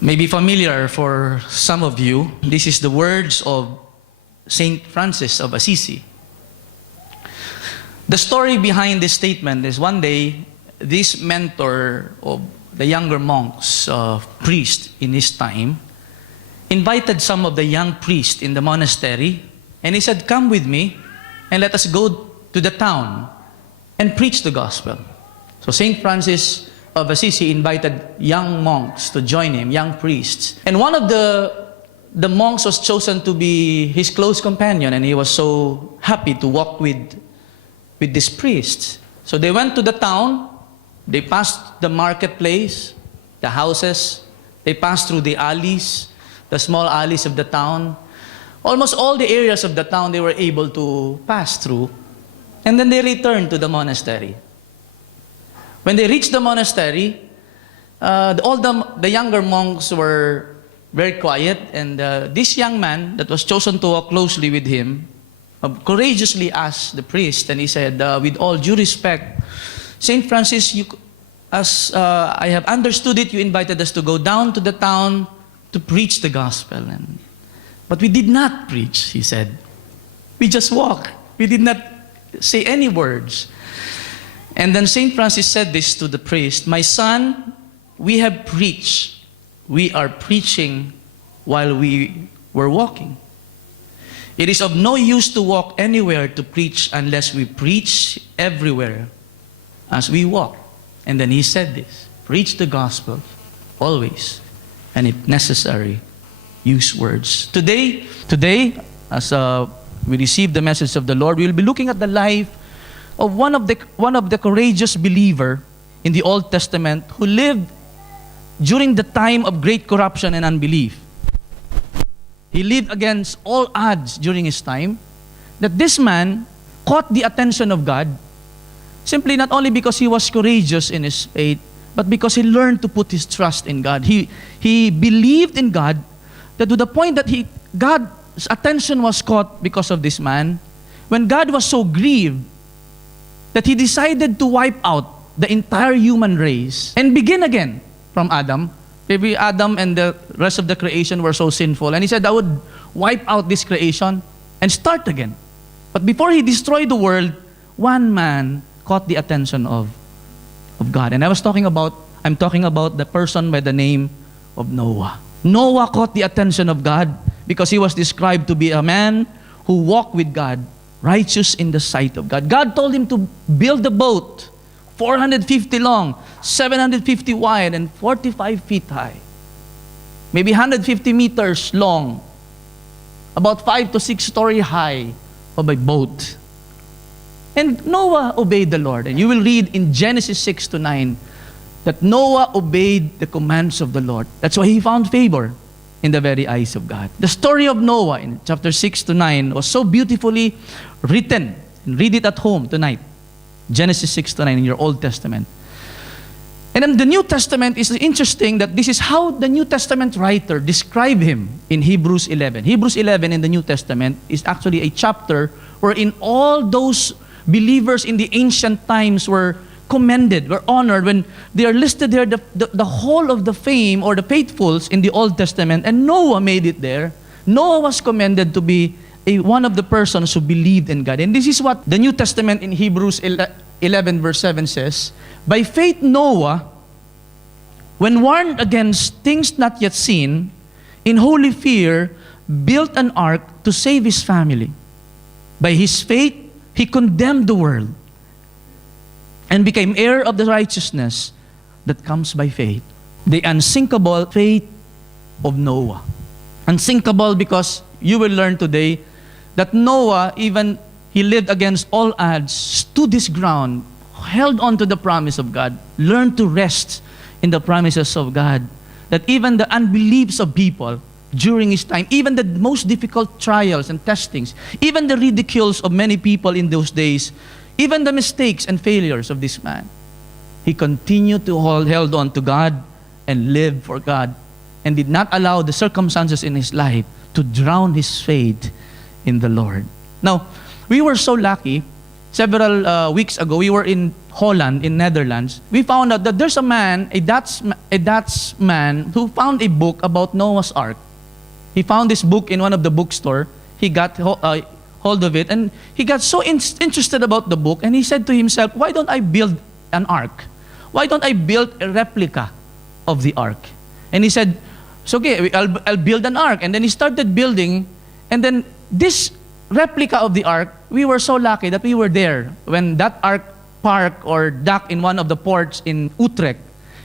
may be familiar for some of you. This is the words of Saint Francis of Assisi. The story behind this statement is one day, this mentor of the younger monks, priest in his time, invited some of the young priests in the monastery, and he said, "Come with me and let us go to the town and preach the gospel." So Saint Francis of Assisi invited young monks to join him, young priests. And one of the monks was chosen to be his close companion, and he was so happy to walk with these priests. So they went to the town, they passed the marketplace, the houses, they passed through the alleys, the small alleys of the town. Almost all the areas of the town they were able to pass through. And then they returned to the monastery. When they reached the monastery, the younger monks were very quiet, and this young man that was chosen to walk closely with him courageously asked the priest, and he said, "With all due respect, Saint Francis, as I have understood it, you invited us to go down to the town to preach the gospel. But we did not preach," he said. "We just walked. We did not say any words." And then Saint Francis said this to the priest, "My son, we have preached. We are preaching while we were walking. It is of no use to walk anywhere to preach unless we preach everywhere as we walk." And then he said this, "Preach the gospel always, and if necessary, use words." Today, as we receive the message of the Lord, we will be looking at the life of one of the courageous believer in the Old Testament who lived during the time of great corruption and unbelief. He lived against all odds during his time. That this man caught the attention of God simply not only because he was courageous in his faith, but because he learned to put his trust in God. He believed in God, that to the point that God's attention was caught because of this man. When God was so grieved that he decided to wipe out the entire human race and begin again from Adam. Maybe Adam and the rest of the creation were so sinful, and he said, "I would wipe out this creation and start again." But before he destroyed the world, one man caught the attention of God. And I'm talking about the person by the name of Noah. Noah caught the attention of God because he was described to be a man who walked with God, righteous in the sight of God. God told him to build a boat, 450 long, 750 wide, and 45 feet high. Maybe 150 meters long, about 5 to 6 story high of a boat. And Noah obeyed the Lord. And you will read in Genesis 6 to 9 that Noah obeyed the commands of the Lord. That's why he found favor in the very eyes of God. The story of Noah in chapter 6 to 9 was so beautifully written. Read it at home tonight. Genesis 6 to 9 in your Old Testament. And in the New Testament, it's interesting that this is how the New Testament writer described him in Hebrews 11. Hebrews 11 in the New Testament is actually a chapter wherein all those believers in the ancient times were commended, were honored, when they are listed there, the whole of the fame or the faithfuls in the Old Testament, and Noah made it there. Noah was commended to be one of the persons who believed in God. And this is what the New Testament in Hebrews 11 verse 7 says, "By faith Noah, when warned against things not yet seen, in holy fear built an ark to save his family. By his faith he condemned the world and became heir of the righteousness that comes by faith." The unsinkable faith of Noah. Unsinkable because you will learn today that Noah, even he lived against all odds, stood his ground, held on to the promise of God, learned to rest in the promises of God. That even the unbeliefs of people during his time, even the most difficult trials and testings, even the ridicules of many people in those days, even the mistakes and failures of this man, he continued to held on to God and live for God, and did not allow the circumstances in his life to drown his faith in the Lord. Now, we were so lucky several weeks ago, we were in Holland, in Netherlands. We found out that there's a man, a Dutch man, who found a book about Noah's Ark. He found this book in one of the bookstore. He got hold of it, and he got so interested about the book, and he said to himself, why don't I build an ark? Why don't I build a replica of the ark? And he said, it's okay, I'll build an ark. And then he started building, and then this replica of the ark, we were so lucky that we were there when that ark parked or docked in one of the ports in Utrecht.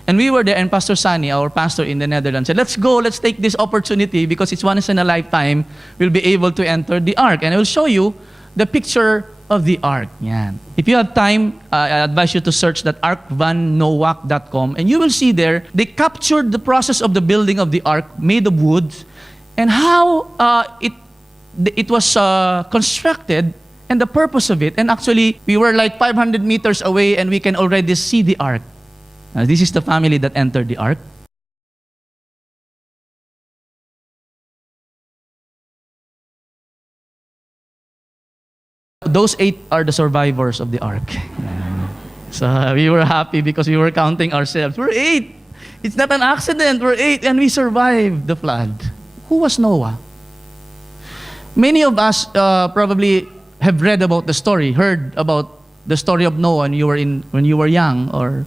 And we were there, and Pastor Sani, our pastor in the Netherlands, said, let's go, let's take this opportunity because it's once in a lifetime we'll be able to enter the ark. And I will show you the picture of the ark. Yan. If you have time, I advise you to search that arkvannoak.com, and you will see there, they captured the process of the building of the ark made of wood and how it was constructed and the purpose of it. And actually, we were like 500 meters away and we can already see the ark. This is the family that entered the ark. Those 8 are the survivors of the ark. So we were happy because we were counting ourselves. We're 8. It's not an accident. We're 8 and we survived the flood. Who was Noah? Many of us probably have read about the story, heard about the story of Noah when you were young, or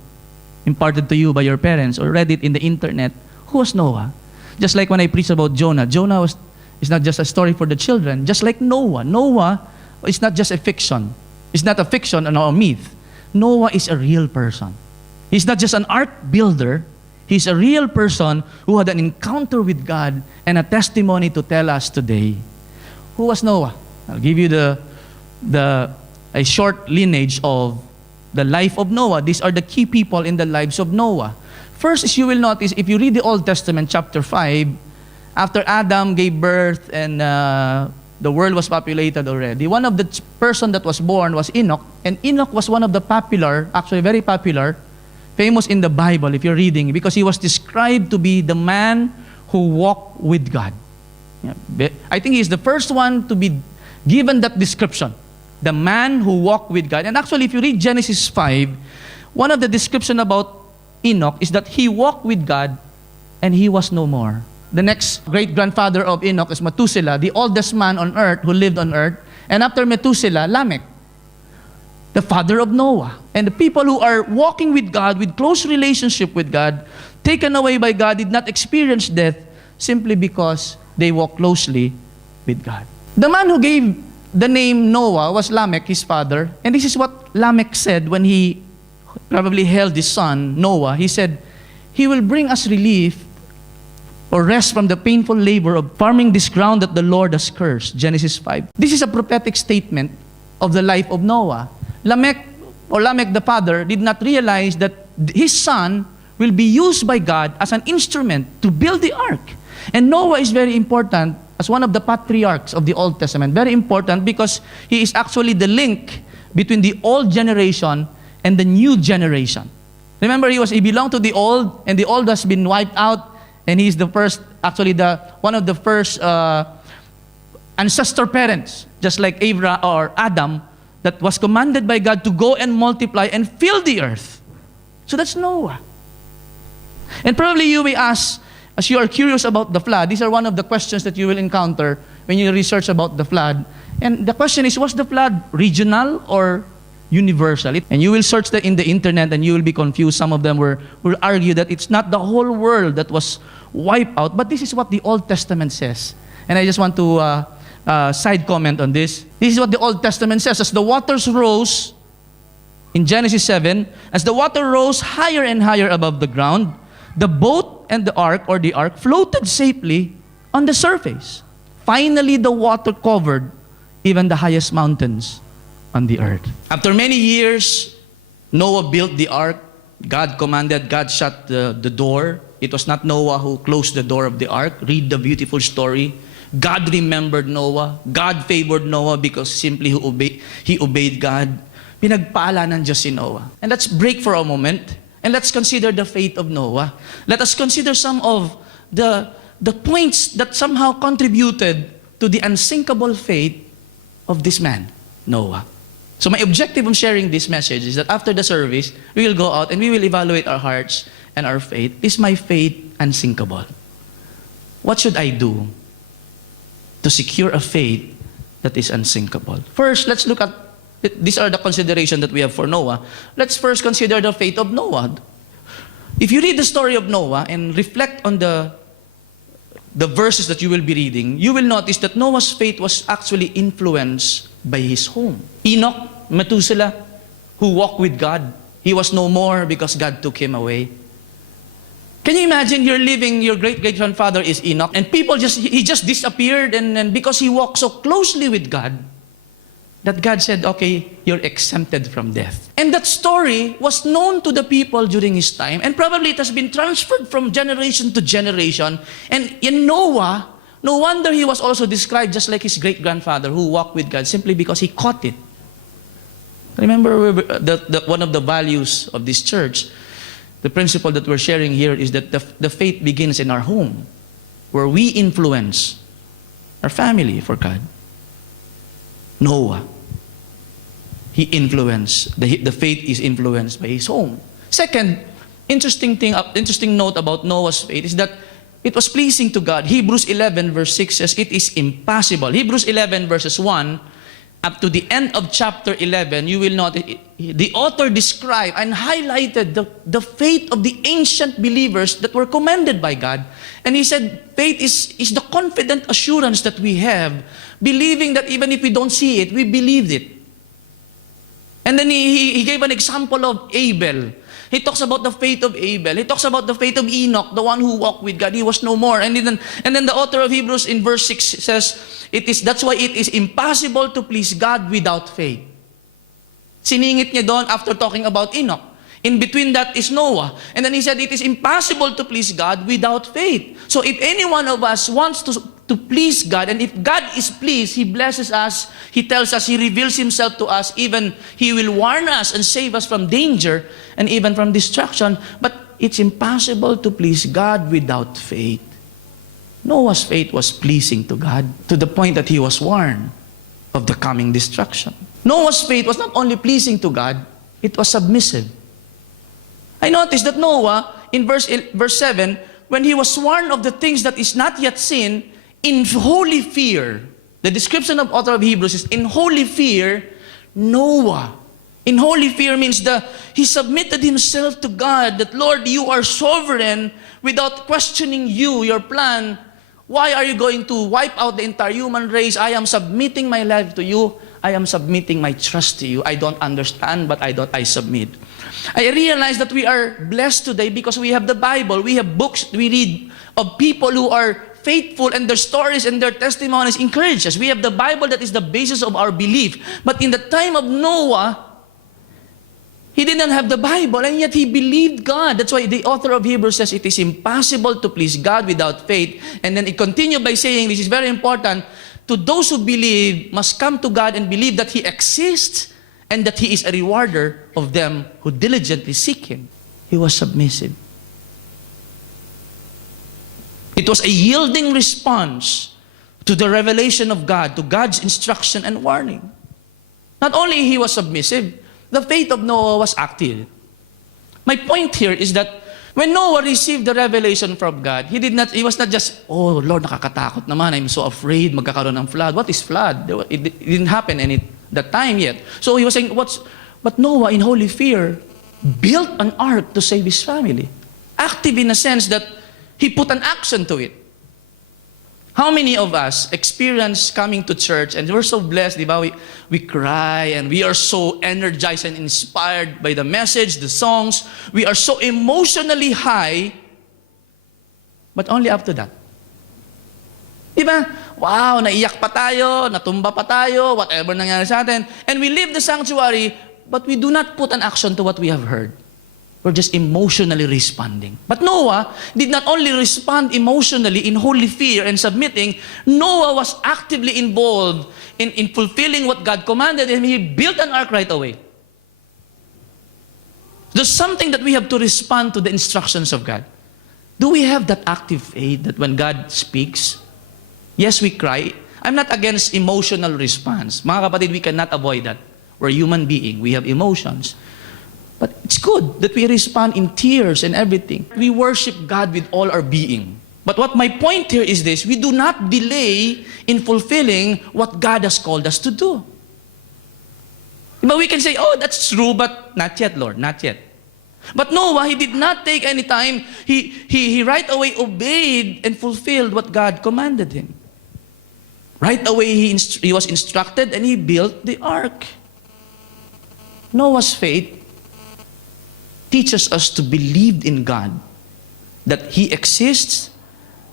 imparted to you by your parents, or read it in the internet. Who was Noah? Just like when I preached about Jonah. Jonah is not just a story for the children. Just like Noah. Noah is not just a fiction. It's not a fiction or a myth. Noah is a real person. He's not just an ark builder. He's a real person who had an encounter with God and a testimony to tell us today. Who was Noah? I'll give you a short lineage of the life of Noah. These are the key people in the lives of Noah. First, as you will notice, if you read the Old Testament, chapter 5, after Adam gave birth and the world was populated already, one of the person that was born was Enoch. And Enoch was one of the popular, actually very popular, famous in the Bible if you're reading, because he was described to be the man who walked with God. I think he's the first one to be given that description. The man who walked with God. And actually, if you read Genesis 5, one of the description about Enoch is that he walked with God and he was no more. The next great-grandfather of Enoch is Methuselah, the oldest man on earth who lived on earth. And after Methuselah, Lamech, the father of Noah. And the people who are walking with God, with close relationship with God, taken away by God, did not experience death simply because they walk closely with God. The man who gave the name Noah was Lamech, his father. And this is what Lamech said when he probably held his son, Noah. He said, he will bring us relief or rest from the painful labor of farming this ground that the Lord has cursed. Genesis 5. This is a prophetic statement of the life of Noah. Lamech the father did not realize that his son will be used by God as an instrument to build the ark. And Noah is very important as one of the patriarchs of the Old Testament. Very important because he is actually the link between the old generation and the new generation. Remember, he belonged to the old, and the old has been wiped out, and he is the first, actually one of the first ancestor parents, just like Abraham or Adam, that was commanded by God to go and multiply and fill the earth. So that's Noah. And probably you may ask, as you are curious about the flood, these are one of the questions that you will encounter when you research about the flood. And the question is, was the flood regional or universal? And you will search that in the internet and you will be confused. Some of them will argue that it's not the whole world that was wiped out, but this is what the Old Testament says. And I just want to side comment on this. This is what the Old Testament says. As the waters rose, in Genesis 7, as the water rose higher and higher above the ground, the boat and the ark floated safely on the surface. Finally, the water covered even the highest mountains on the earth. After many years, Noah built the ark. God commanded, God shut the door. It was not Noah who closed the door of the ark. Read the beautiful story. God remembered Noah. God favored Noah because simply he obeyed God. Pinagpala ng Diyos si Noah. And let's break for a moment. And let's consider the faith of Noah. Let us consider some of the points that somehow contributed to the unsinkable faith of this man, Noah. So my objective of sharing this message is that after the service, we will go out and we will evaluate our hearts and our faith. Is my faith unsinkable? What should I do to secure a faith that is unsinkable? First, let's look at, these are the considerations that we have for Noah. Let's first consider the faith of Noah. If you read the story of Noah and reflect on the verses that you will be reading, you will notice that Noah's faith was actually influenced by his home. Enoch, Methuselah, who walked with God, he was no more because God took him away. Can you imagine you're living, your great-great-grandfather is Enoch, and he just disappeared, and because he walked so closely with God, that God said, okay, you're exempted from death. And that story was known to the people during his time, and probably it has been transferred from generation to generation. And in Noah, no wonder he was also described just like his great-grandfather who walked with God simply because he caught it. Remember, one of the values of this church, the principle that we're sharing here is that the faith begins in our home, where we influence our family for God. Noah, he influenced, the faith is influenced by his home. Second, interesting note about Noah's faith is that it was pleasing to God. Hebrews 11 verse 6 says, it is impossible. Hebrews 11 verses 1 up to the end of chapter 11, you will notice the author described and highlighted the faith of the ancient believers that were commended by God. And he said, faith is the confident assurance that we have, believing that even if we don't see it, we believed it. And then he gave an example of Abel. He talks about the faith of Abel. He talks about the faith of Enoch, the one who walked with God. He was no more. And then the author of Hebrews in verse 6 says, that's why it is impossible to please God without faith. Siningit niya doon after talking about Enoch. In between that is Noah. And then he said, it is impossible to please God without faith. So if any one of us wants to please God, and if God is pleased, He blesses us, He tells us, He reveals Himself to us, even He will warn us and save us from danger and even from destruction. But it's impossible to please God without faith. Noah's faith was pleasing to God to the point that he was warned of the coming destruction. Noah's faith was not only pleasing to God, it was submissive. I noticed that Noah, in verse 7, when he was warned of the things that is not yet seen, in holy fear, the description of author of Hebrews is, in holy fear, Noah. In holy fear means he submitted himself to God, that, Lord, you are sovereign, without questioning your plan. Why are you going to wipe out the entire human race? I am submitting my life to you. I am submitting my trust to you. I don't understand, but I submit. I realize that we are blessed today because we have the Bible. We have books we read of people who are faithful, and their stories and their testimonies encourage us. We have the Bible that is the basis of our belief. But in the time of Noah, he didn't have the Bible, and yet he believed God. That's why the author of Hebrews says it is impossible to please God without faith. And then it continued by saying, this is very important, to those who believe must come to God and believe that He exists and that He is a rewarder of them who diligently seek Him. He was submissive. It was a yielding response to the revelation of God, to God's instruction and warning. Not only he was submissive, the faith of Noah was active. My point here is that when Noah received the revelation from God, he was not just, oh Lord, nakakatakot naman, I'm so afraid magkakaroon ng flood. What is flood? It didn't happen that time yet. So he was saying, but Noah, in holy fear, built an ark to save his family. Active in a sense that he put an action to it. How many of us experience coming to church and we're so blessed, di ba? We cry and we are so energized and inspired by the message, the songs. We are so emotionally high, but only up to that. Di ba? Wow, naiyak pa tayo, natumba pa tayo, whatever nangyari sa atin. And we leave the sanctuary, but we do not put an action to what we have heard. We're just emotionally responding. But Noah did not only respond emotionally in holy fear and submitting, Noah was actively involved in fulfilling what God commanded him. He built an ark right away. There's something that we have to respond to the instructions of God. Do we have that active faith that when God speaks, yes, we cry? I'm not against emotional response. Mga kapatid, we cannot avoid that. We're human being. We have emotions. But it's good that we respond in tears and everything. We worship God with all our being. But what my point here is this: we do not delay in fulfilling what God has called us to do. But we can say, oh, that's true, but not yet, Lord, not yet. But Noah, he did not take any time. He right away obeyed and fulfilled what God commanded him. Right away, he was instructed and he built the ark. Noah's faith teaches us to believe in God, that He exists,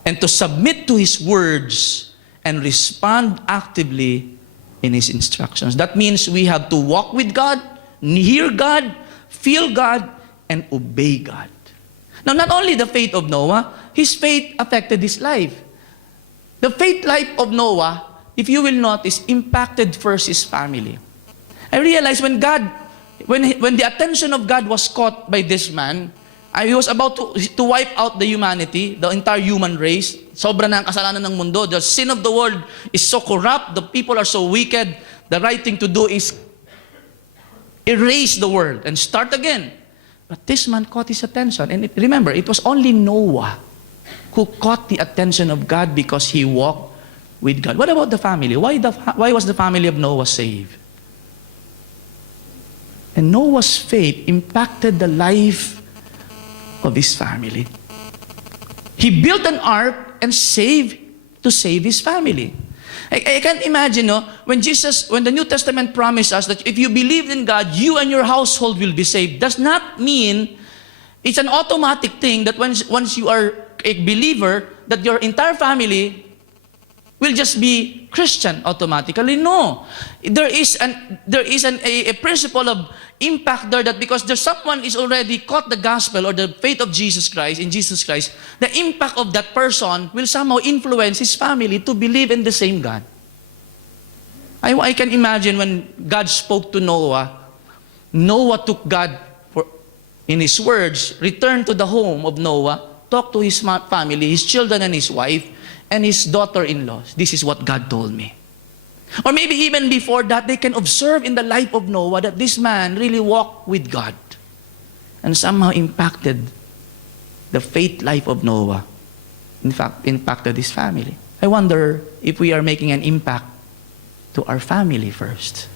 and to submit to His words and respond actively in His instructions. That means we have to walk with God, hear God, feel God, and obey God. Now, not only the faith of Noah, his faith affected his life. The faith life of Noah, if you will notice, impacted first his family. I realized when the attention of God was caught by this man, he was about to wipe out the humanity, the entire human race. Sobra na ang kasalanan ng mundo. The sin of the world is so corrupt. The people are so wicked. The right thing to do is erase the world and start again. But this man caught his attention. And remember, it was only Noah who caught the attention of God because he walked with God. What about the family? Why was the family of Noah saved? And Noah's faith impacted the life of his family. He built an ark and to save his family. I can't imagine, when the New Testament promised us that if you believe in God, you and your household will be saved, does not mean it's an automatic thing that once you are a believer, that your entire family will just be Christian automatically. No. There is a principle of impact there, that because there's someone is already caught the gospel or the faith of Jesus Christ, in Jesus Christ, the impact of that person will somehow influence his family to believe in the same God. I can imagine when God spoke to Noah, Noah took God in his words, returned to the home of Noah, talked to his family, his children and his wife, and his daughter-in-law. This is what God told me. Or maybe even before that, they can observe in the life of Noah that this man really walked with God and somehow impacted the faith life of Noah. In fact, impacted his family. I wonder if we are making an impact to our family first.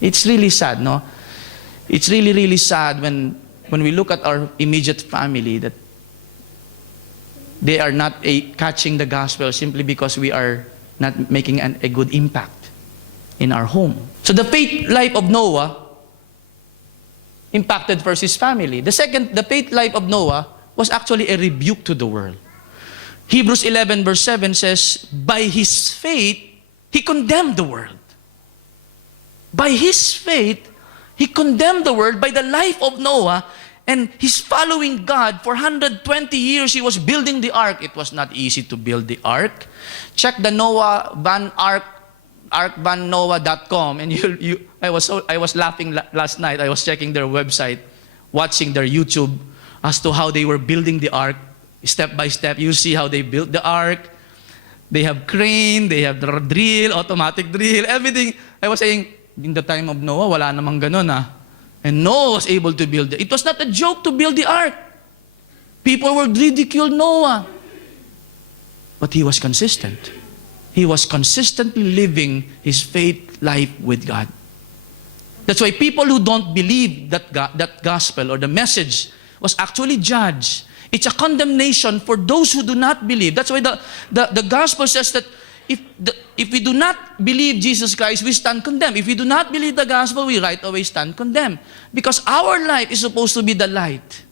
It's really sad, no? It's really, really sad when we look at our immediate family that they are not catching the gospel simply because we are not making a good impact in our home. So the faith life of Noah impacted first his family. The faith life of Noah was actually a rebuke to the world. Hebrews 11 verse 7 says, by his faith, he condemned the world. By his faith, he condemned the world. By the life of Noah, and he's following God for 120 years. He was building the ark. It was not easy to build the ark. Check the Noah Van Ark, arkvannoah.com, and I was laughing last night. I was checking their website, watching their YouTube as to how they were building the ark, step by step. You see how they built the ark. They have crane, they have the drill, automatic drill, everything. I was saying, in the time of Noah, wala namang ganun And Noah was able to build it. It was not a joke to build the ark. People were ridiculed Noah. But he was consistent. He was consistently living his faith life with God. That's why people who don't believe that gospel or the message was actually judged. It's a condemnation for those who do not believe. That's why the gospel says that if we do not believe Jesus Christ, we stand condemned. If we do not believe the gospel, we right away stand condemned. Because our life is supposed to be the light.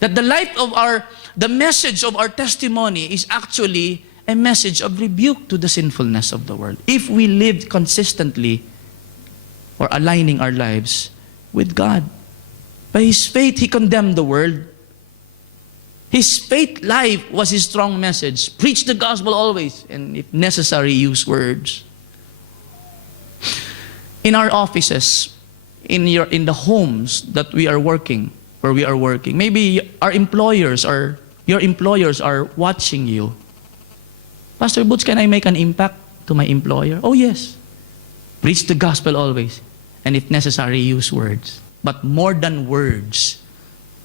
That the message of our testimony is actually a message of rebuke to the sinfulness of the world. If we lived consistently or aligning our lives with God. By his faith, he condemned the world. His faith life was his strong message. Preach the gospel always, and if necessary, use words. In our offices, in the homes that we are working, where we are working, maybe your employers are watching you. Pastor Butch, can I make an impact to my employer? Oh yes. Preach the gospel always. And if necessary, use words. But more than words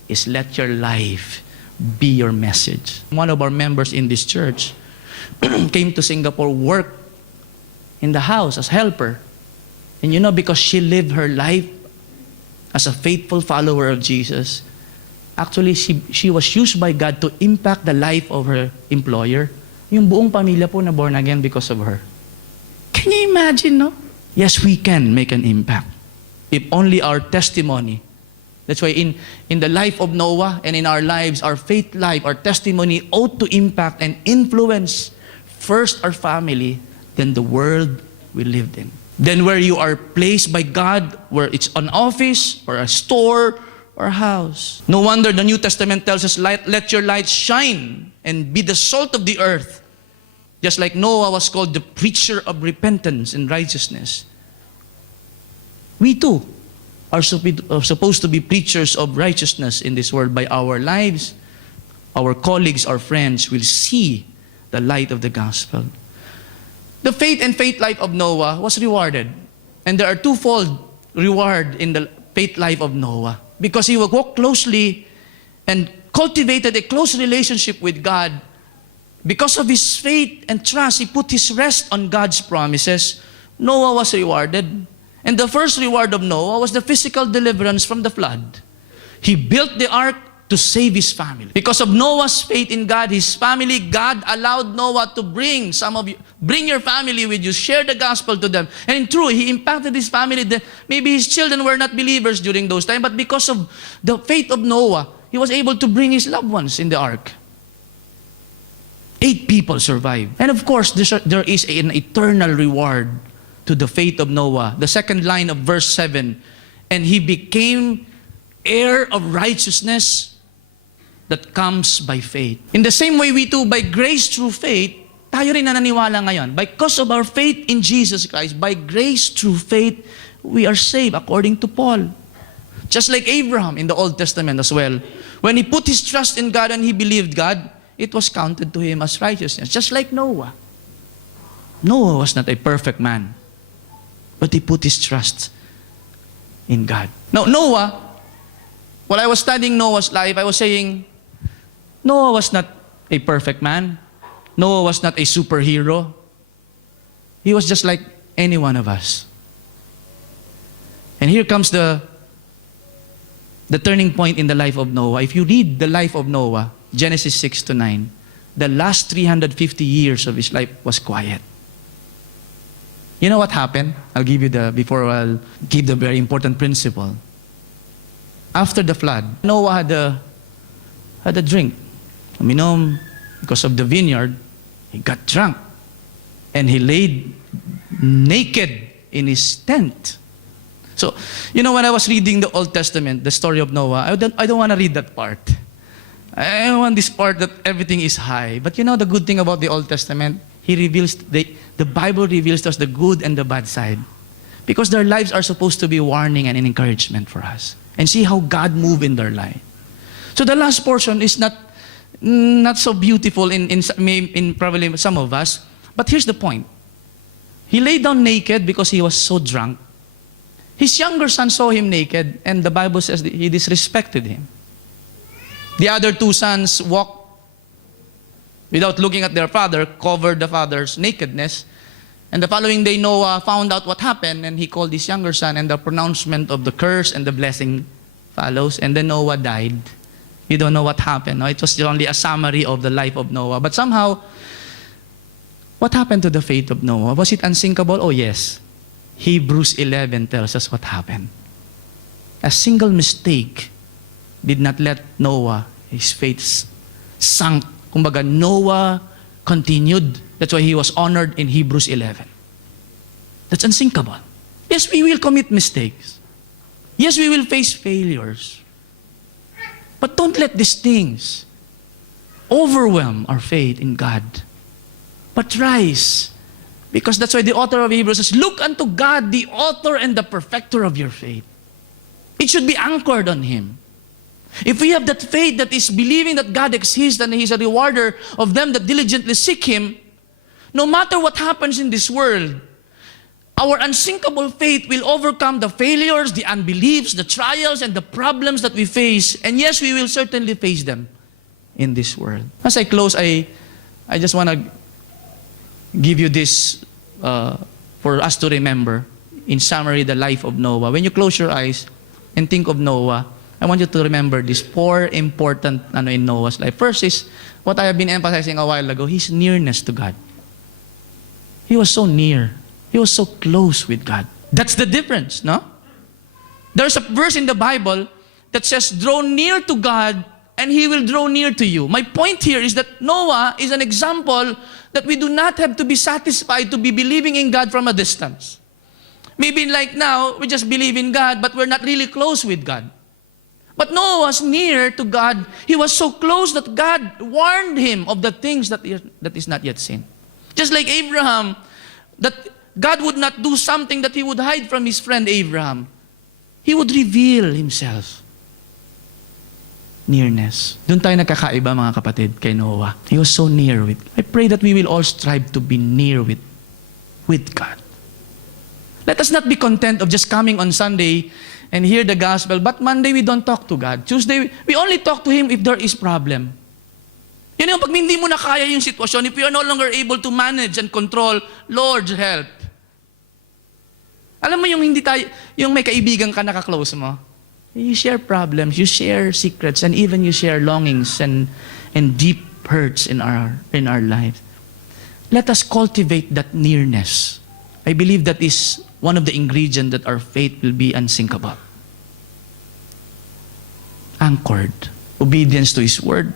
is let your life be your message. One of our members in this church came to Singapore, worked in the house as helper. And you know, because she lived her life as a faithful follower of Jesus, actually, she was used by God to impact the life of her employer. Yung buong pamilya po na born again because of her. Can you imagine, no? Yes, we can make an impact. If only our testimony. That's why in the life of Noah and in our lives, our faith life, our testimony ought to impact and influence first our family, then the world we lived in. Then where you are placed by God, where it's an office or a store or a house. No wonder the New Testament tells us, let your light shine and be the salt of the earth. Just like Noah was called the preacher of repentance and righteousness. We too are supposed to be preachers of righteousness in this world. By our lives, our colleagues, our friends will see the light of the gospel. The faith and faith life of Noah was rewarded. And there are twofold reward in the faith life of Noah. Because he walked closely and cultivated a close relationship with God. Because of his faith and trust, he put his rest on God's promises. Noah was rewarded. And the first reward of Noah was the physical deliverance from the flood. He built the ark to save his family. Because of Noah's faith in God, his family, God allowed Noah to bring your family with you, share the gospel to them. And in truth, he impacted his family. Maybe his children were not believers during those times, but because of the faith of Noah, he was able to bring his loved ones in the ark. 8 people survived. And of course, there is an eternal reward to the faith of Noah. The second line of verse 7, and he became heir of righteousness that comes by faith. In the same way, we too, by grace through faith, tayo rin nananiwala ngayon. Because of our faith in Jesus Christ, by grace through faith, we are saved, according to Paul. Just like Abraham in the Old Testament as well. When he put his trust in God and he believed God, it was counted to him as righteousness. Just like Noah. Noah was not a perfect man, but he put his trust in God. Now, Noah, while I was studying Noah's life, I was saying, Noah was not a perfect man. Noah was not a superhero. He was just like any one of us. And here comes the turning point in the life of Noah. If you read the life of Noah, Genesis 6-9, the last 350 years of his life was quiet. You know what happened? Before I'll give the very important principle. After the flood, Noah had a drink. Uminom because of the vineyard. He got drunk. And he laid naked in his tent. So, you know, when I was reading the Old Testament, the story of Noah, I don't want to read that part. I want this part that everything is high. But you know the good thing about the Old Testament? The Bible reveals to us the good and the bad side. Because their lives are supposed to be warning and an encouragement for us. And see how God moved in their life. So the last portion is not so beautiful in probably some of us. But here's the point. He lay down naked because he was so drunk. His younger son saw him naked, and the Bible says that he disrespected him. The other 2 sons walked without looking at their father, covered the father's nakedness. And the following day, Noah found out what happened, and he called his younger son, and the pronouncement of the curse and the blessing follows. And then Noah died. You don't know what happened. No? It was only a summary of the life of Noah. But somehow, what happened to the faith of Noah? Was it unsinkable? Oh, yes. Hebrews 11 tells us what happened. A single mistake did not let Noah, his faith sunk. Kumbaga, Noah continued. That's why he was honored in Hebrews 11. That's unsinkable. Yes, we will commit mistakes. Yes, we will face failures. But don't let these things overwhelm our faith in God. But rise. Because that's why the author of Hebrews says, look unto God, the author and the perfecter of your faith. It should be anchored on Him. If we have that faith that is believing that God exists and He is a rewarder of them that diligently seek Him, no matter what happens in this world, Our unsinkable faith will overcome the failures, the unbeliefs, the trials, and the problems that we face. And yes, we will certainly face them in this world. As I close, I just want to give you this for us to remember. In summary, the life of Noah. When you close your eyes and think of Noah, I want you to remember these 4 important in Noah's life. First is what I have been emphasizing a while ago, his nearness to God. He was so near. He was so close with God. That's the difference, no? There's a verse in the Bible that says, draw near to God and He will draw near to you. My point here is that Noah is an example that we do not have to be satisfied to be believing in God from a distance. Maybe like now, we just believe in God, but we're not really close with God. But Noah was near to God. He was so close that God warned him of the things that is not yet seen. Just like Abraham, that God would not do something that he would hide from his friend Abraham. He would reveal himself. Nearness. Doon tayo nagkakaiba, mga kapatid, kay Noah. He was so near with God. I pray that we will all strive to be near with God. Let us not be content of just coming on Sunday and hear the gospel, but Monday we don't talk to God. Tuesday, we only talk to Him if there is problem. Yun yung pag hindi mo na kaya yung sitwasyon, if you are no longer able to manage and control, Lord, help. Alam mo yung hindi tayo, yung may kaibigan ka naka-close mo, you share problems, you share secrets, and even you share longings and deep hurts in our lives. Let us cultivate that nearness. I believe that is one of the ingredients that our faith will be unsinkable. Anchored. Obedience to His Word.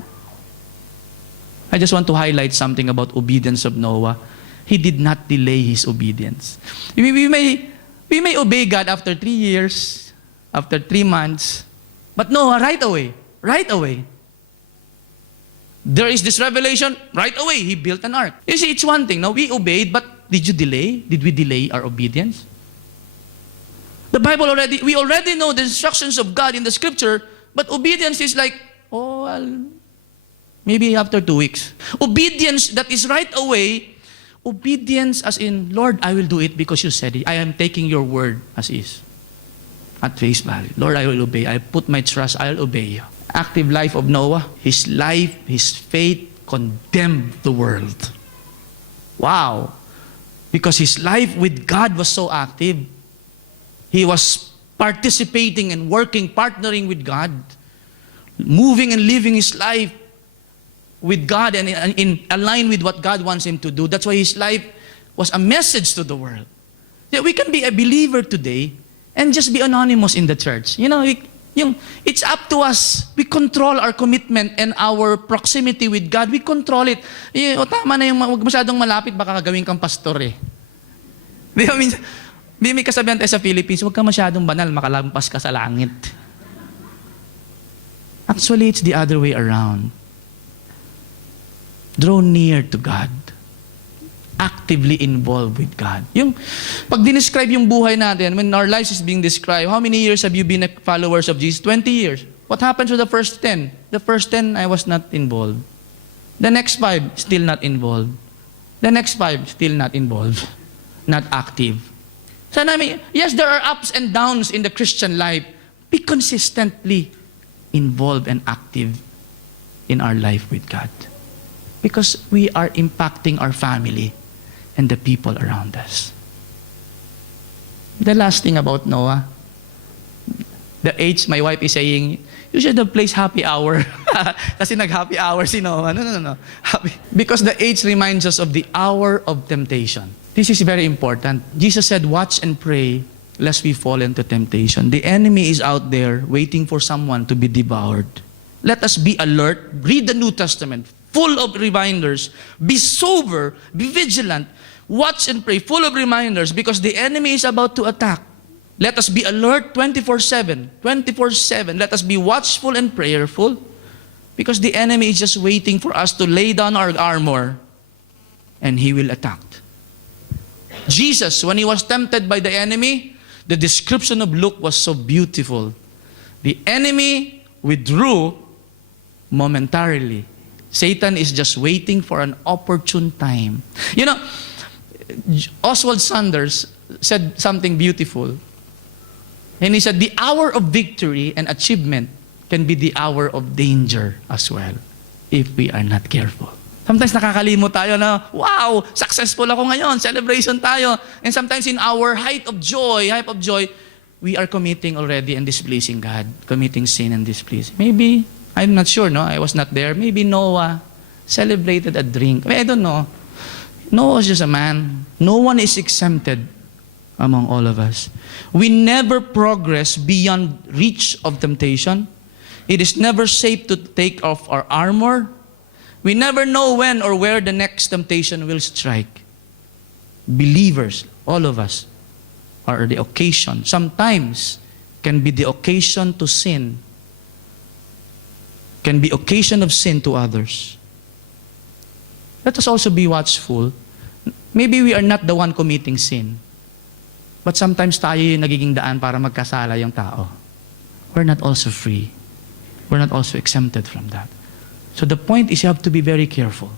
I just want to highlight something about obedience of Noah. He did not delay his obedience. We may obey God after 3 years, after 3 months, but Noah, right away. There is this revelation, right away, he built an ark. You see, it's one thing. Now, we obeyed, but did you delay? Did we delay our obedience? The Bible we already know the instructions of God in the Scripture, but obedience is like, maybe after 2 weeks. Obedience that is right away, obedience as in, Lord, I will do it because you said it. I am taking your word as is. At face value. Lord, I will obey. I put my trust, I'll obey you. Active life of Noah, his life, his faith condemned the world. Wow. Because his life with God was so active. He was participating and working, partnering with God, moving and living his life with God and in align with what God wants him to do. That's why his life was a message to the world. That we can be a believer today and just be anonymous in the church. You know, it's up to us. We control our commitment and our proximity with God. We control it. Tama na yung huwag masyadong malapit, baka gawin kang pastor eh. Di ba, may kasabihan tayo sa Philippines, huwag ka masyadong banal, makalampas ka sa langit. Actually, it's the other way around. Draw near to God. Actively involved with God. Yung, pag dinescribe yung buhay natin, when our lives is being described, how many years have you been a followers of Jesus? 20 years. What happened to the first 10? The first 10, I was not involved. The next 5, still not involved. The next 5, still not involved. Not active. So, yes, there are ups and downs in the Christian life. Be consistently involved and active in our life with God. Because we are impacting our family and the people around us. The last thing about Noah, the age, my wife is saying, you should have placed happy hour. Kasi nag-happy hour si Noah. No. Happy. Because the age reminds us of the hour of temptation. This is very important. Jesus said, watch and pray lest we fall into temptation. The enemy is out there waiting for someone to be devoured. Let us be alert. Read the New Testament, full of reminders. Be sober, be vigilant. Watch and pray, full of reminders, because the enemy is about to attack. Let us be alert 24/7. 24/7. Let us be watchful and prayerful, because the enemy is just waiting for us to lay down our armor, and he will attack. Jesus, when he was tempted by the enemy, the description of Luke was so beautiful. The enemy withdrew momentarily. Satan is just waiting for an opportune time. You know, Oswald Sanders, said something beautiful. And he said, the hour of victory and achievement can be the hour of danger as well if we are not careful. Sometimes nakakalimot tayo na, wow, successful ako ngayon, celebration tayo. And sometimes in our height of joy, we are committing already and displeasing God, committing sin and displeasing. Maybe, I'm not sure, no? I was not there. Maybe Noah celebrated a drink. I don't know. Noah was just a man. No one is exempted among all of us. We never progress beyond reach of temptation. It is never safe to take off our armor. We never know when or where the next temptation will strike. Believers, all of us, are the occasion. Sometimes can be the occasion to sin. Can be occasion of sin to others. Let us also be watchful. Maybe we are not the one committing sin. But sometimes tayo yung nagiging daan para magkasala yung tao. We're not also free. We're not also exempted from that. So the point is you have to be very careful.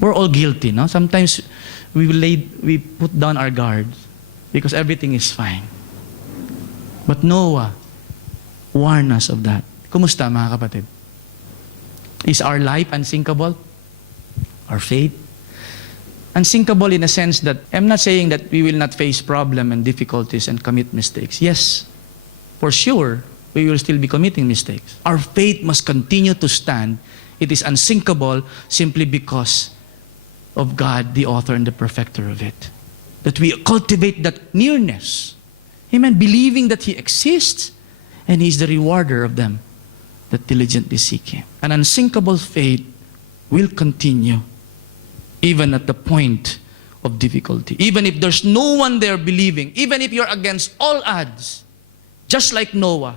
We're all guilty, no? Sometimes we put down our guards because everything is fine. But Noah warned us of that. Kumusta, mga kapatid? Is our life unsinkable? Our faith? Unsinkable in a sense that, I'm not saying that we will not face problems and difficulties and commit mistakes. Yes, for sure, we will still be committing mistakes. Our faith must continue to stand. It is unsinkable simply because of God, the author and the perfecter of it. That we cultivate that nearness. Amen. Believing that He exists and He is the rewarder of them that diligently seek Him. An unsinkable faith will continue even at the point of difficulty. Even if there's no one there believing, even if you're against all odds, just like Noah,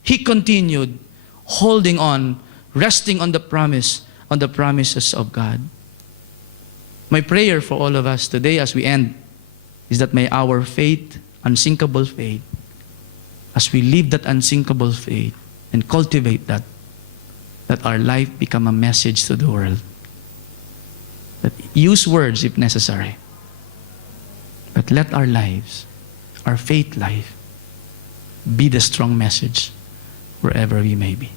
he continued holding on, resting on the promise, on the promises of God. My prayer for all of us today as we end is that may our faith, unsinkable faith, as we live that unsinkable faith and cultivate that our life become a message to the world. That use words if necessary. But let our lives, our faith life, be the strong message wherever we may be.